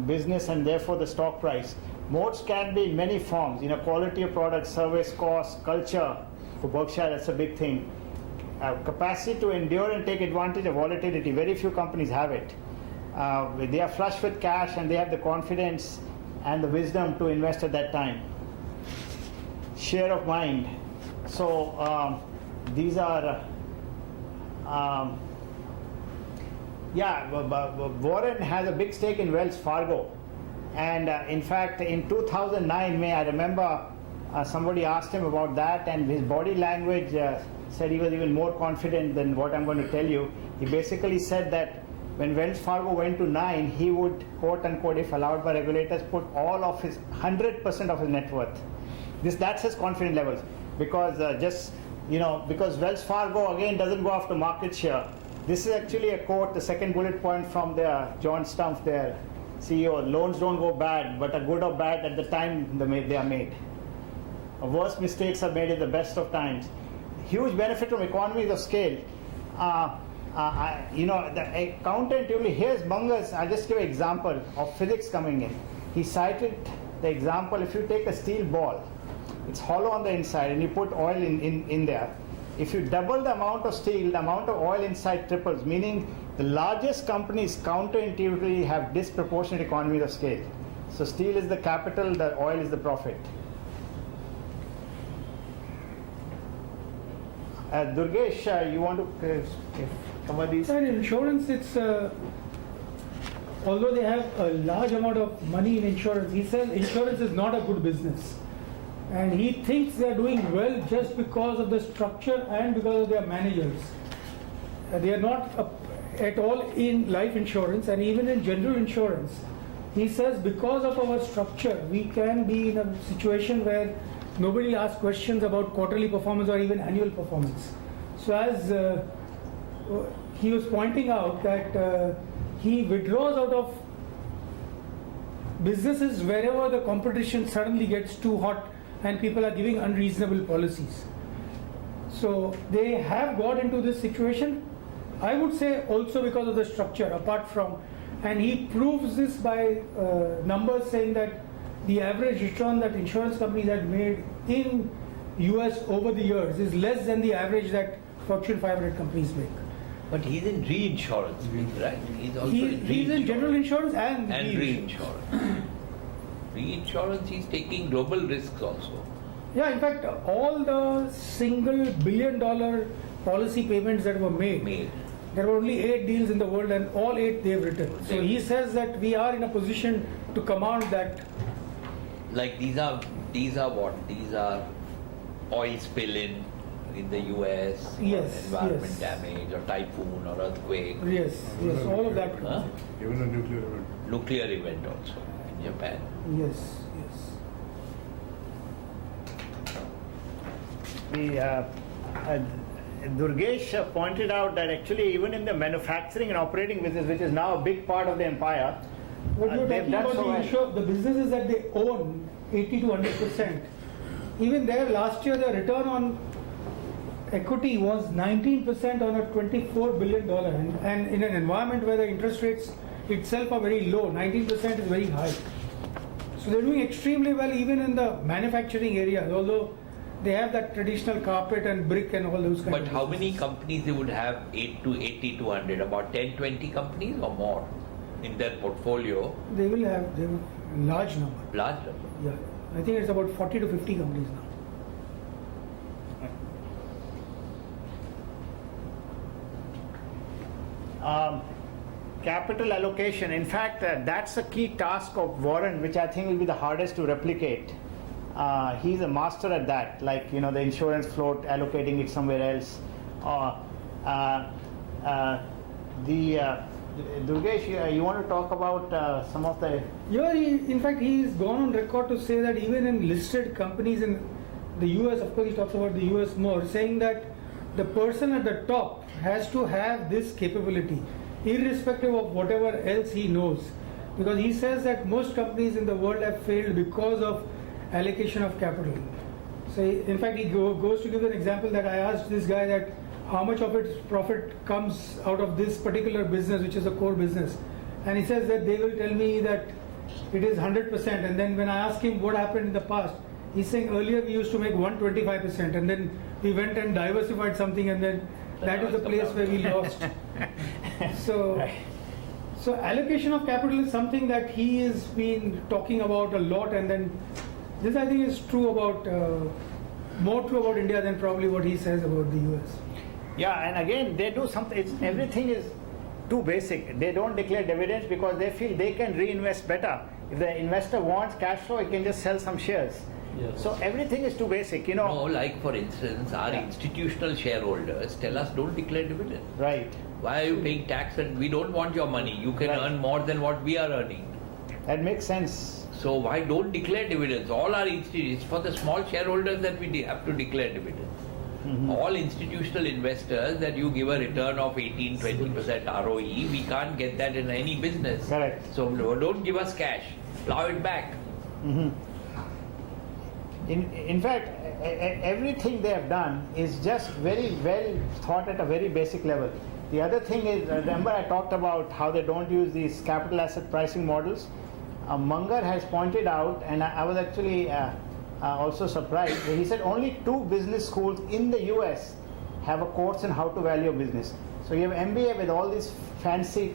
business and therefore the stock price. Moats can be in many forms, quality of product, service, cost, culture. For Berkshire, that's a big thing. Capacity to endure and take advantage of volatility. Very few companies have it. They are flush with cash and they have the confidence and the wisdom to invest at that time. Share of mind. So these are, Warren has a big stake in Wells Fargo. And in fact, in 2009, I remember somebody asked him about that, and his body language said he was even more confident than what I'm going to tell you. He basically said that when Wells Fargo went to 9, he would, quote unquote, if allowed by regulators, put all of his 100% of his net worth. That's his confidence levels, because because Wells Fargo again doesn't go after market share. This is actually a quote, the second bullet point from John Stumpf, their CEO. Loans don't go bad, but are good or bad at the time they are made. Worst mistakes are made at the best of times. Huge benefit from economies of scale. Counterintuitively, here's Munger's. I'll just give an example of physics coming in. He cited the example: if you take a steel ball, it's hollow on the inside, and you put oil in there. If you double the amount of steel, the amount of oil inside triples, meaning the largest companies counterintuitively have disproportionate economies of scale. So steel is the capital, the oil is the profit. Durgesh, you want to cover these? In insurance, it's although they have a large amount of money in insurance, he says insurance is not a good business. And he thinks they are doing well just because of the structure and because of their managers. They are not at all in life insurance, and even in general insurance. He says because of our structure, we can be in a situation where nobody asks questions about quarterly performance or even annual performance. So as he was pointing out that he withdraws out of businesses wherever the competition suddenly gets too hot and people are giving unreasonable policies. So they have got into this situation, I would say, also because of the structure, apart from and he proves this by numbers saying that the average return that insurance companies had made in US over the years is less than the average that Fortune 500 companies make. But he's in reinsurance, right? He's also He's in general insurance and reinsurance. Reinsurance, he's taking global risks also. Yeah, in fact, all the single billion-dollar policy payments that were made, there were only 8 deals in the world, and all 8 they've written. So he says that we are in a position to command that. Like these are what? These are oil spill in the US, Yes, environment yes. damage, or typhoon, or earthquake. Yes, all of that. Huh? Even a nuclear event. Nuclear event also in Japan. Yes. Durgesh pointed out that actually even in the manufacturing and operating business, which is now a big part of the empire, What you're they've talking done about so the businesses that they own, 80 to 100%. Even there, last year, the return on equity was 19% on a $24 billion. And in an environment where the interest rates itself are very low, 19% is very high. So they're doing extremely well even in the manufacturing area, although they have that traditional carpet and brick and all those kinds of But how many businesses. companies they would have 80 to 100? About 10, 20 companies or more in their portfolio? They will have a large number. Large number. Yeah, I think it's about 40 to 50 companies now. Capital allocation, in fact, that's a key task of Warren, which I think will be the hardest to replicate. He's a master at that, like, the insurance float, allocating it somewhere else. Durgesh, you want to talk about some of the... Yeah, in fact, he's gone on record to say that even in listed companies in the US, of course he talks about the US more, saying that the person at the top has to have this capability, irrespective of whatever else he knows. Because he says that most companies in the world have failed because of allocation of capital. So in fact, he goes to give an example that I asked this guy that how much of its profit comes out of this particular business, which is a core business. And he says that they will tell me that it is 100%. And then when I ask him what happened in the past, he's saying earlier we used to make 125%, and then we went and diversified something, and then that is the place where we lost. So allocation of capital is something that he has been talking about a lot, and then this I think is true about, more true about India than probably what he says about the US. Yeah, and again, they do something, everything is too basic. They don't declare dividends because they feel they can reinvest better. If the investor wants cash flow, he can just sell some shares. Yes. So everything is too basic, No, like for instance, our institutional shareholders tell us don't declare dividend. Right. Why are you paying tax and we don't want your money? You can earn more than what we are earning. That makes sense. So why don't declare dividends? All our institutions, for the small shareholders that we have to declare dividends. Mm-hmm. All institutional investors that you give a return of 18-20% ROE, we can't get that in any business. Correct. So don't give us cash, plow it back. Mm-hmm. In fact, everything they have done is just very well thought at a very basic level. The other thing is, remember I talked about how they don't use these capital asset pricing models. Munger has pointed out, and I was actually also surprised, he said only 2 business schools in the US have a course in how to value a business. So you have MBA with all these fancy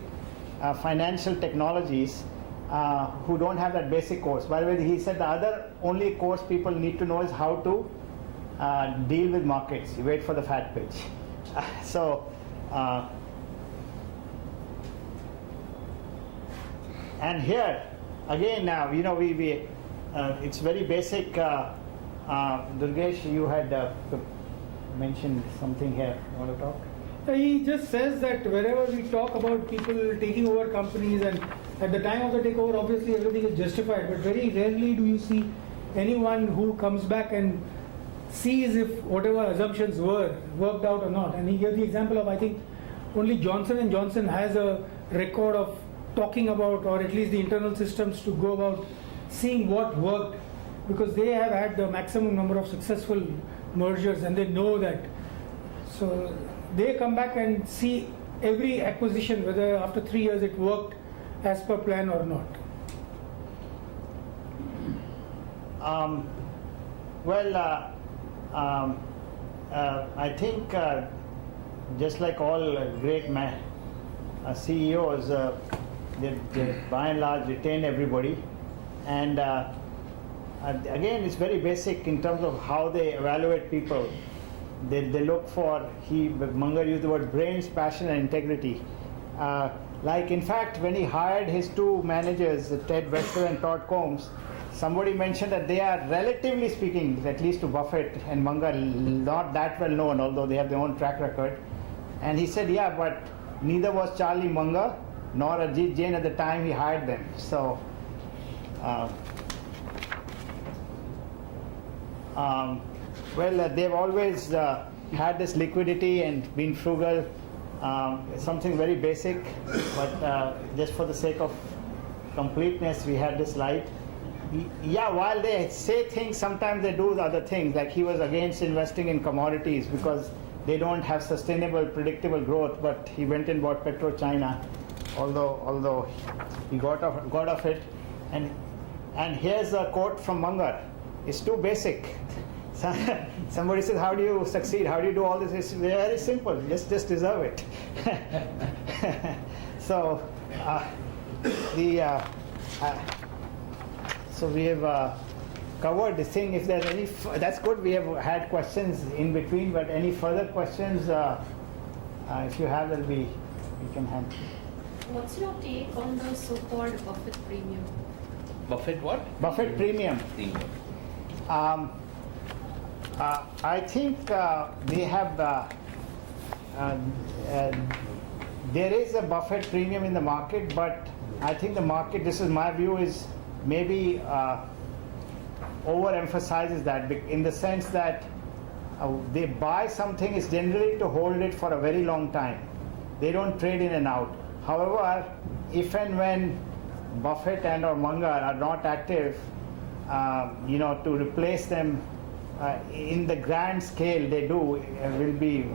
financial technologies who don't have that basic course. By the way, he said the other only course people need to know is how to deal with markets. You wait for the fat pitch. And here, again, now, it's very basic. Durgesh, you had mentioned something here. You want to talk? He just says that wherever we talk about people taking over companies, and at the time of the takeover, obviously everything is justified, but very rarely do you see anyone who comes back and sees if whatever assumptions were worked out or not. And he gave the example of, I think, only Johnson & Johnson has a record of talking about, or at least the internal systems to go about seeing what worked, because they have had the maximum number of successful mergers and they know that. So they come back and see every acquisition, whether after 3 years it worked as per plan or not? I think just like all great CEOs, they by and large retain everybody, and again it's very basic in terms of how they evaluate people. They look for, Munger used the word brains, passion and integrity. Like in fact when he hired his two managers, Ted Wester and Todd Combs, somebody mentioned that they are, relatively speaking, at least to Buffett and Munger, not that well known, although they have their own track record. And he said, yeah, but neither was Charlie Munger nor Ajit Jain at the time he hired them. So, they've always had this liquidity and been frugal. Something very basic, but just for the sake of completeness, we had this slide. Yeah, while they say things, sometimes they do the other things. Like he was against investing in commodities because they don't have sustainable, predictable growth. But he went and bought PetroChina, although he got off it. And here's a quote from Munger. It's too basic. Somebody says, "How do you succeed? How do you do all this?" It's very simple. Just deserve it. So so we have covered the thing. If there's any, that's good. We have had questions in between, but any further questions, if you have, we can handle. What's your take on the so-called Buffett premium? Buffett what? Buffett premium. I think they have. There is a Buffett premium in the market, but I think the market, this is my view, is maybe overemphasizes that in the sense that they buy something is generally to hold it for a very long time. They don't trade in and out. However, if and when Buffett and or Munger are not active, to replace them in the grand scale they do will be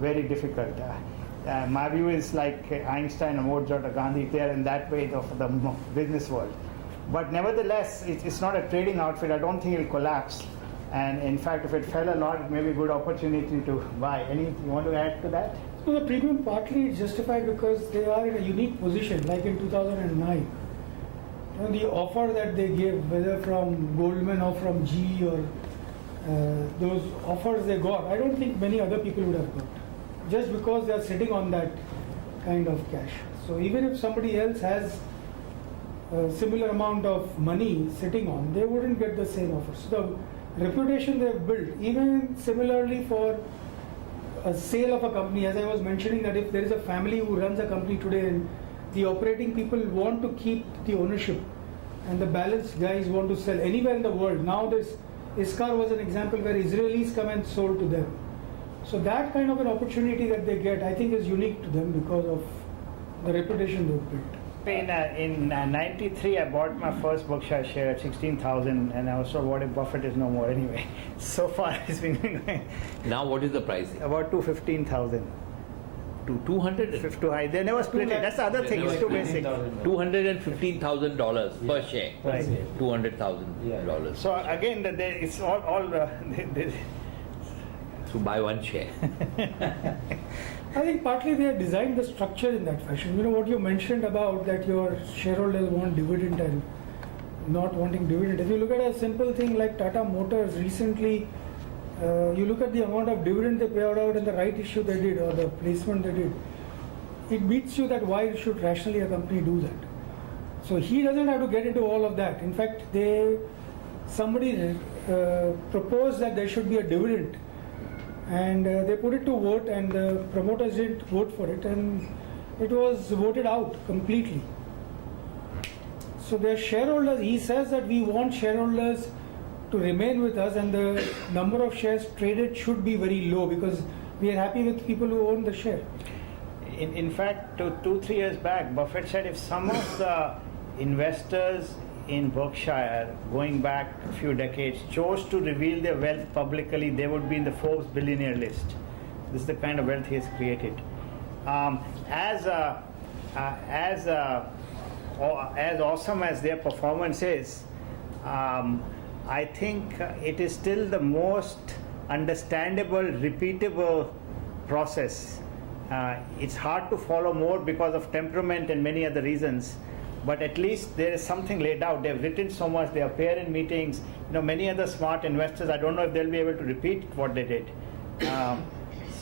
very difficult. My view is like Einstein or Mozart or Gandhi, they are in that way of the business world. But nevertheless, it's not a trading outfit. I don't think it will collapse. And in fact, if it fell a lot, it may be a good opportunity to buy. Anything you want to add to that? So the premium partly is justified because they are in a unique position, like in 2009. The offer that they gave, whether from Goldman or from GE or those offers they got, I don't think many other people would have got, just because they are sitting on that kind of cash. So even if somebody else has a similar amount of money sitting on, they wouldn't get the same offers. So the reputation they have built, even similarly for a sale of a company, as I was mentioning, that if there is a family who runs a company today and the operating people want to keep the ownership and the balance guys want to sell anywhere in the world. Now this Iskar was an example where Israelis come and sold to them. So that kind of an opportunity that they get, I think, is unique to them because of the reputation they've built. In 93, I bought my first Berkshire share at 16,000, and I was sure, what if Buffett is no more anyway? So far, it's been going. Now, what is the price? About 215,000. To 200? They never split it. That's the other thing. It's too basic. $215,000 per share. Right. $200,000. So again, it's all to buy one share. I think partly they have designed the structure in that fashion. You know what you mentioned about that your shareholders want dividend and not wanting dividend. If you look at a simple thing like Tata Motors recently, you look at the amount of dividend they paid out and the right issue they did or the placement they did, it beats you that why should rationally a company do that. So he doesn't have to get into all of that. In fact, somebody proposed that there should be a dividend, and they put it to vote, and the promoters didn't vote for it, and it was voted out completely. So their shareholders, he says that we want shareholders to remain with us, and the number of shares traded should be very low because we are happy with people who own the share. In fact, 2-3 years back, Buffett said if some of the investors in Berkshire, going back a few decades, chose to reveal their wealth publicly, they would be in the Forbes billionaire list. This is the kind of wealth he has created. As as awesome as their performance is, I think it is still the most understandable, repeatable process. It's hard to follow more because of temperament and many other reasons, but at least there is something laid out. They've written so much, they appear in meetings. Many other smart investors, I don't know if they'll be able to repeat what they did.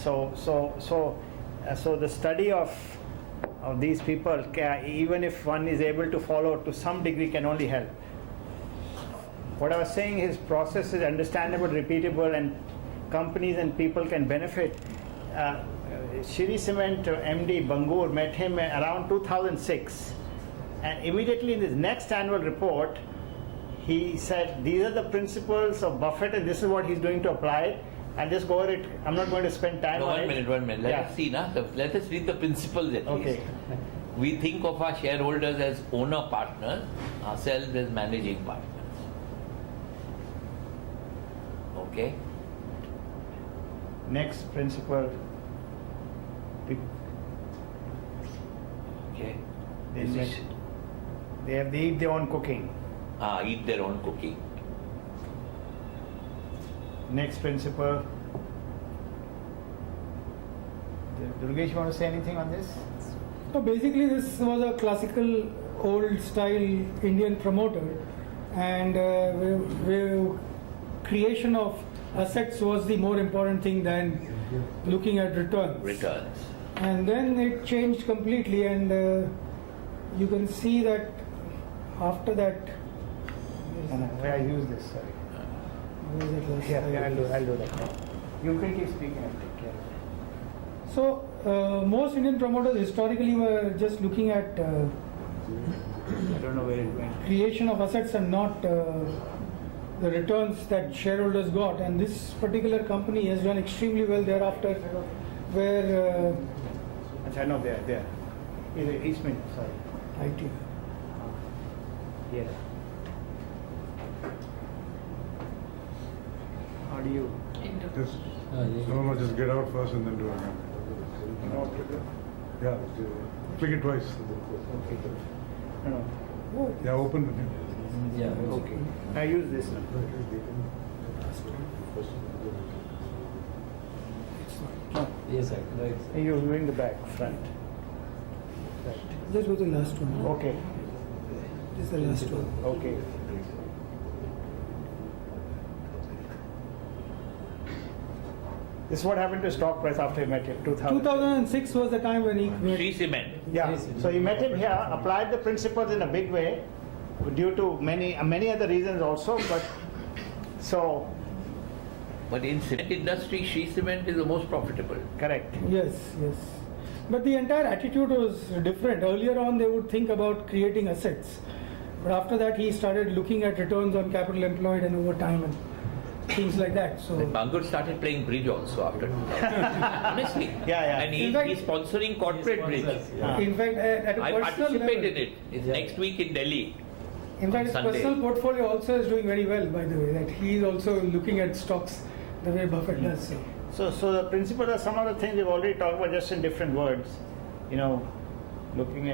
So the study of these people, even if one is able to follow to some degree, can only help. What I was saying, his process is understandable, repeatable, and companies and people can benefit. Shri Cement MD Bangur met him around 2006, and immediately in his next annual report, he said, these are the principles of Buffett and this is what he's doing to apply it. I'll just go over it. I'm not going to spend time on it. One minute. Let us see, let us read the principles at least. We think of our shareholders as owner partners, ourselves as managing partners. Okay? Next principle. Okay. They eat their own cooking. Eat their own cooking. Next principle. Durgesh, you want to say anything on this? So basically this was a classical old style Indian promoter, and creation of assets was the more important thing than looking at returns. And then it changed completely, and you can see that after that. I use this, sorry. I'll do that. You can keep speaking and take care of it. So most Indian promoters historically were just looking at I don't know where it went. creation of assets and not the returns that shareholders got. And this particular company has done extremely well thereafter, where I know there. Eastman, sorry. IT. Yeah. How do you? Just, just get out first and then do it again. Yeah, click it twice. Okay. No. Yeah, open it. Yeah. Okay. I use this now. Yes, sir. Right. You're doing the back, front. Right. Just go to the last one. Okay. This is the last one. Okay. This is what happened to stock price after he met him, 2006 was the time when he Shri Cement. Yeah, so he met him here, applied the principles in a big way, due to many other reasons also, But in cement industry, Shri Cement is the most profitable. Correct. Yes. But the entire attitude was different. Earlier on they would think about creating assets, but after that he started looking at returns on capital employed and over time and things like that. So Munger started playing bridge also after 2000. Honestly. Yeah. And he's sponsoring corporate bridge. in fact, at a I personal participated level, in it. It's next week in Delhi. in fact, his Sunday. personal portfolio also is doing very well, by the way. That he is also looking at stocks the way Buffett does. So the principles are some of the things we've already talked about, just in different words. Looking at